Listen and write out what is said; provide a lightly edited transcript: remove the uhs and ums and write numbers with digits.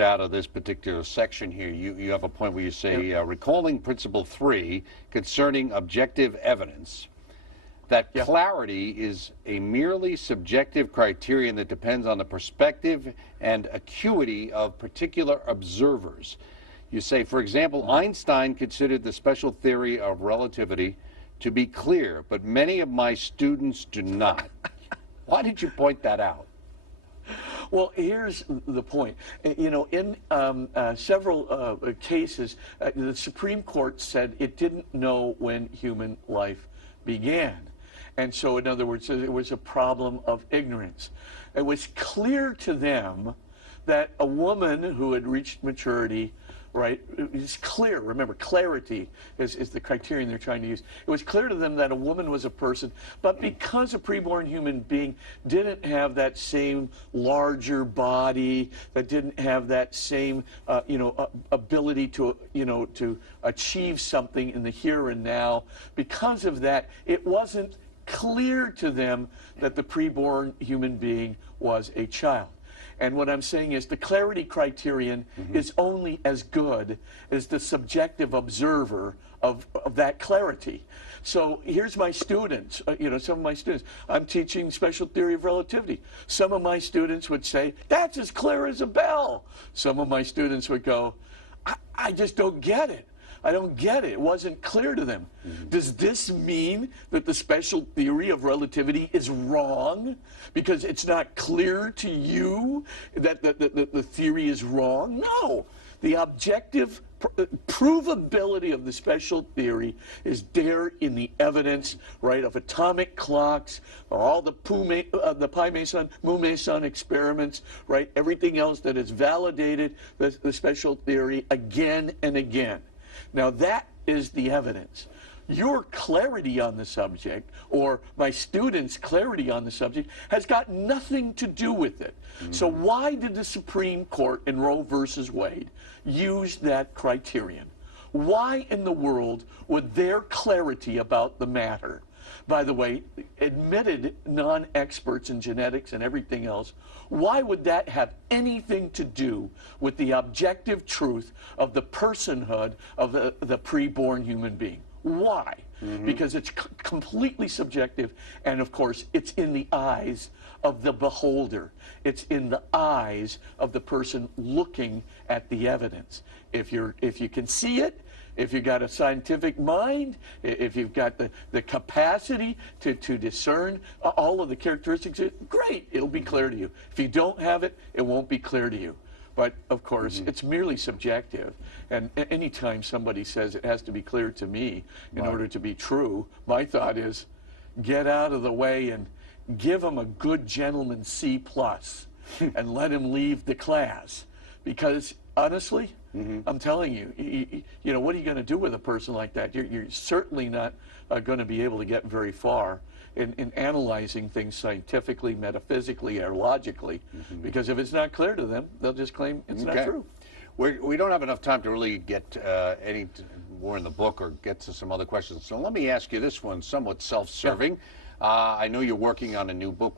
out of this particular section here. You have a point where you say, recalling principle 3 concerning objective evidence, that clarity is a merely subjective criterion that depends on the perspective and acuity of particular observers. You say, for example, Einstein considered the special theory of relativity to be clear, but many of my students do not. Why did you point that out? Well, here's the point. You know, in several cases, the Supreme Court said it didn't know when human life began. And so, in other words, it was a problem of ignorance. It was clear to them that a woman who had reached maturity, right, it's clear, remember, clarity is the criterion they're trying to use. It was clear to them that a woman was a person, but because a preborn human being didn't have that same larger body, that didn't have that same, ability to, to achieve something in the here and now, because of that, it wasn't clear to them that the preborn human being was a child. And what I'm saying is the clarity criterion is only as good as the subjective observer of that clarity. So here's my students, some of my students. I'm teaching special theory of relativity. Some of my students would say, that's as clear as a bell. Some of my students would go, I just don't get it. I don't get it. It wasn't clear to them. Does this mean that the special theory of relativity is wrong because it's not clear to you that the theory is wrong? No. The objective provability of the special theory is there in the evidence, right, of atomic clocks, all the pi meson, mu meson experiments, right, everything else that has validated the special theory again and again. Now that is the evidence. Your clarity on the subject, or my students' clarity on the subject, has got nothing to do with it. So why did the Supreme Court in Roe versus Wade use that criterion? Why in the world would their clarity about the matter, by the way, admitted non-experts in genetics and everything else, why would that have anything to do with the objective truth of the personhood of the preborn human being? Why? Because it's completely subjective, and of course, it's in the eyes of the beholder. It's in the eyes of the person looking at the evidence. If you can see it, if you've got a scientific mind, if you've got the capacity to discern all of the characteristics, great, it'll be clear to you. If you don't have it, it won't be clear to you. But, of course, it's merely subjective. And anytime somebody says it has to be clear to me in order to be true, my thought is get out of the way and give him a good gentleman C+ and let him leave the class. Because, honestly, I'm telling you, what are you going to do with a person like that? You're certainly not going to be able to get very far in analyzing things scientifically, metaphysically, or logically, because if it's not clear to them, they'll just claim it's not true. We don't have enough time to really get any more in the book or get to some other questions. So let me ask you this one, somewhat self-serving. I know you're working on a new book.